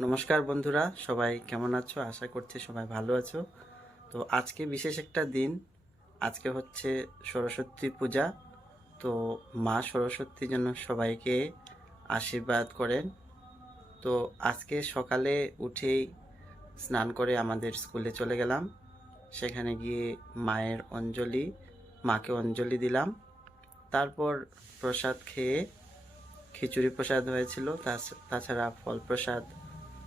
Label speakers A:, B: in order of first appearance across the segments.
A: নমস্কার বন্ধুরা, সবাই কেমন আছো? আশা করছি সবাই ভালো আছো। তো আজকে বিশেষ একটা দিন, আজকে হচ্ছে সরস্বতী পূজা। তো মা সরস্বতী যেন সবাইকে আশীর্বাদ করেন। তো আজকে সকালে উঠেই স্নান করে আমাদের স্কুলে চলে গেলাম। সেখানে গিয়ে মায়ের অঞ্জলি, মাকে অঞ্জলি দিলাম। তারপর প্রসাদ খেয়ে খিচুড়ি প্রসাদ হয়েছিল, তাছ- তাছাড়া ফল প্রসাদ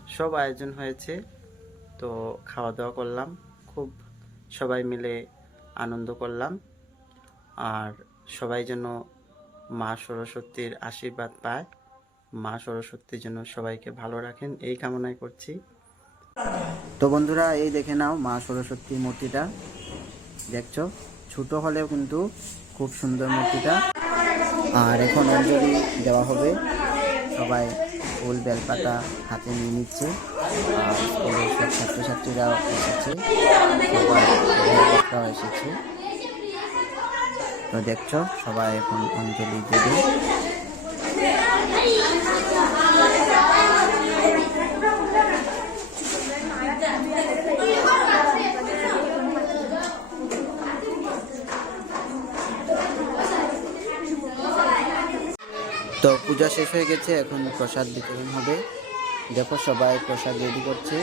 A: সব আয়োজন হয়েছে। তো খাওয়া দাওয়া করলাম। খুব সবাই মিলে আনন্দ করলাম। আর সবাই যেন মা সরস্বতীর আশীর্বাদ পায়। মা সরস্বতী যেন সবাইকে ভালো রাখেন, এই কামনাই করছি। তো বন্ধুরা, এই দেখে নাও মা সরস্বতীর মূর্তিটা। দেখছ? ছোট হলেও কিন্তু খুব সুন্দর মূর্তিটা। আর এখন অঞ্জলি দেওয়া হবে সবাই। ফুল বেলপাতা হাতে নিয়ে নিচ্ছে, আর স্কুলের সব ছাত্রছাত্রীরাও এসেছে, সবাই এসেছে। তো দেখছ, সবাই এখন অঞ্জলি দেবে। তো পূজা শেষ হয়ে গেছে এখন প্রসাদ বিতরণ হবে। দেখো সবাই প্রসাদ রেডি করছে।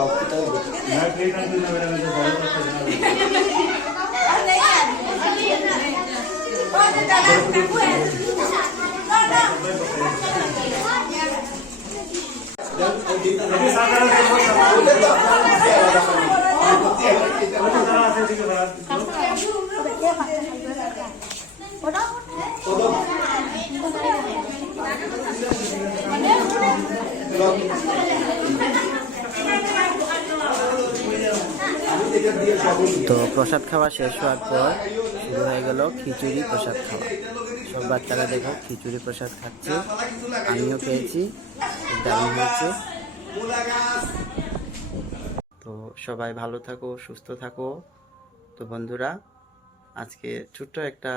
B: बाबू Thank you.
A: তো প্রসাদ খাওয়া শেষ হওয়ার পর শুরু হয়ে গেল খিচুড়ি প্রসাদ খাওয়া। সব বাচ্চারা দেখো খিচুড়ি প্রসাদ খাচ্ছে। আমিও খুব দারুণ হয়েছে। তো সবাই ভালো থাকো, সুস্থ থাকো। তো বন্ধুরা, আজকে ছোট্ট একটা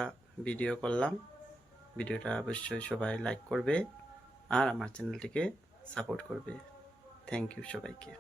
A: ভিডিও করলাম। ভিডিওটা অবশ্যই সবাই লাইক করবে আর আমার চ্যানেলটিকে সাপোর্ট করবে। থ্যাংক ইউ সবাইকে।